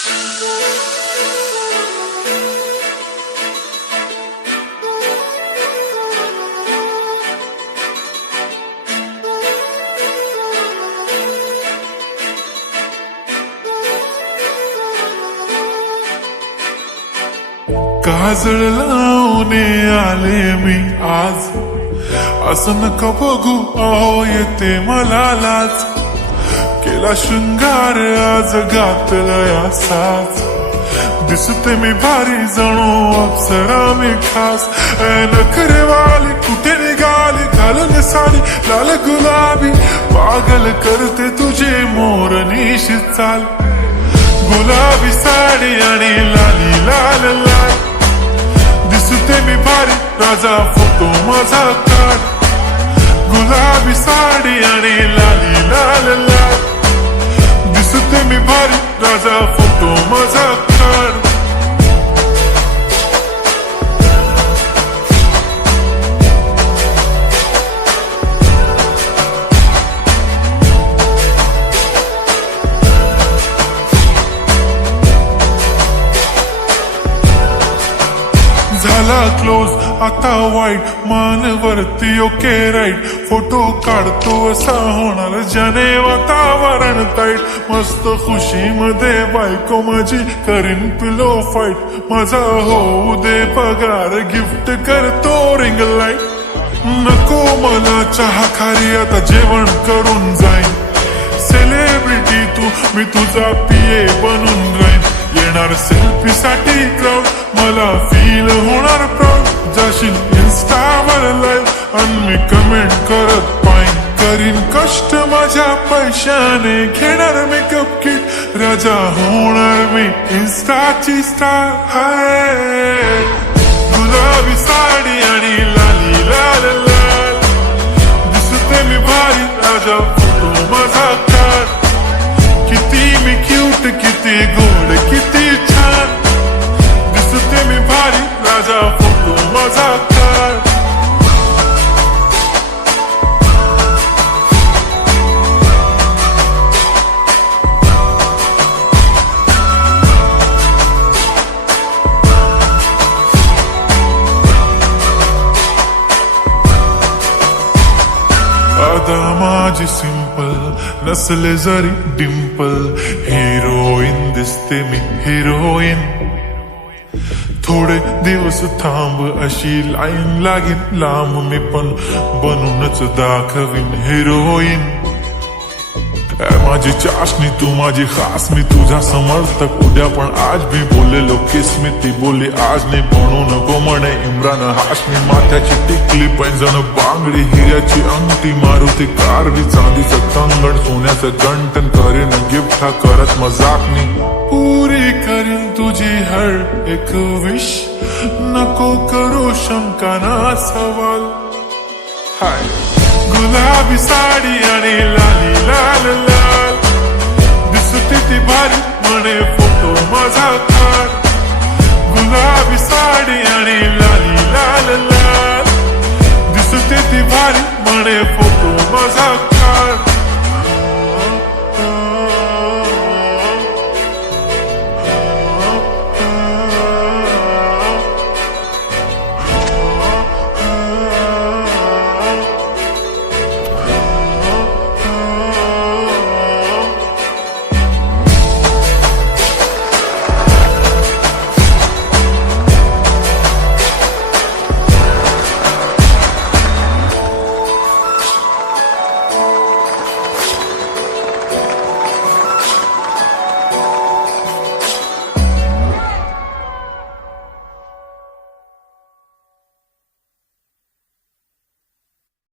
काजळ लावून आले मी आज, असं नका बघू अहो येते मला लाज. केला शृंगार आज घातलाय असाच, दिसते मी भारी जणू अप्सरा मी खास. नखरेवाली कुठे निघाली घालून साडी लाल गुलाबी, पागल करते तुझे मोर निशी चाल. गुलाबी साडी आणि लाली लाल लाल, दिसते मी भारी राजा फोटो माझा काढ. गुलाबी साडी आणि लाली लाल लाल, दिसते मी भारी राजा फोटो माझा काढ. झाला क्लोज आता वाईट, मानवरती ओके राईट. फोटो काढतो असा होणार ज्याने वातावरण ताईट. मस्त खुशी मध्ये बायको माझी करीन पिलो फाईट. माझा होऊ दे पगार गिफ्ट करतो रिंग लाईट. नको मला चहा खारी आता जेवण करून जाईन. सेलिब्रिटी तू मी तुझा पिये बनून राहीन. येणार सेल्फी साठी क्राऊड मला फील होणार प्राऊड. जाशील इन्स्टावर लाईव्ह आणि मी कमेंट करत पाईन. करीन कष्ट माझ्या पैशाने घेणार मेकअप किट. राजा होणार मी इन्स्टाची स्टार. हाय गुलाबी साडी आणि लाली लाल लाल, दिसते मी भारी राजा फोटो माझा काढ. किती मी क्यूट किती गोड किती छान, दिसते मी भारी राजा फोटो माझा काढ. आता माझी सिंपल नसले जरी डिंपल, हिरोईन दिसते मी हिरोईन. थोडे दिवस थांब अशी लाईन लागेल लांब, मी पण बनूनच दाखवीन हिरोईन. माझी चाशनी तू माझी खास, मी तुझा समर्थक उद्या पण आज भी बोललेलो किस मी. ती बोलली आज नाही बनू नको म्हणे इम्रान हाशमी. माथ्याची टिकली पैंजण बांगडी हिऱ्याची अंगठी, मारुती कारवी चांदीचं कंगण सोन्याचं गंटन. करीन गिफ्ट हा करत मजाकनी, पुरी करीन तुझी हर एक विश. नको करू शंका ना सवाल. हाय गुलाबी साडी आणि लाली लाल लाल, दिसते ती भारी म्हणे फोटो माझा काढ. गुलाबी साडी आणि लाली लाल लाल, दिसते ती भारी म्हणे